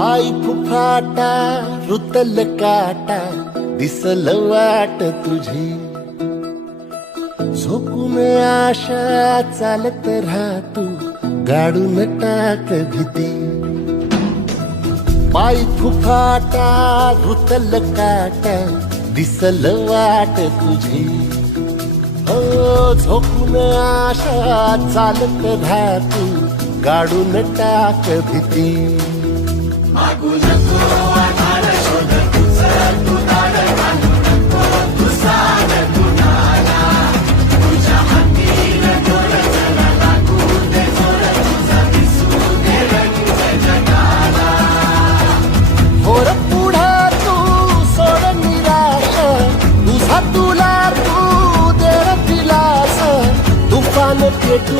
पायी फुफाटा रुतल काटा दिसल वाट तुझी झोपून आशा चालत राहतू गाडून टाक भीती पायी फुफाटा रुतल काटा दिसल वाट तुझी झोपून आशा चालत राहतू गाडून टाक भीती मागू नको आधार शोध तुझं तू दाड घालू नको तू साध कुणाला तुझ्या हातीन दोर जरा लागू दे जोर तुझा दिसू दे रंग जगाला होर पुढे तू सोड निराश तुझा तुला तू दे दिलास तुफान पेटू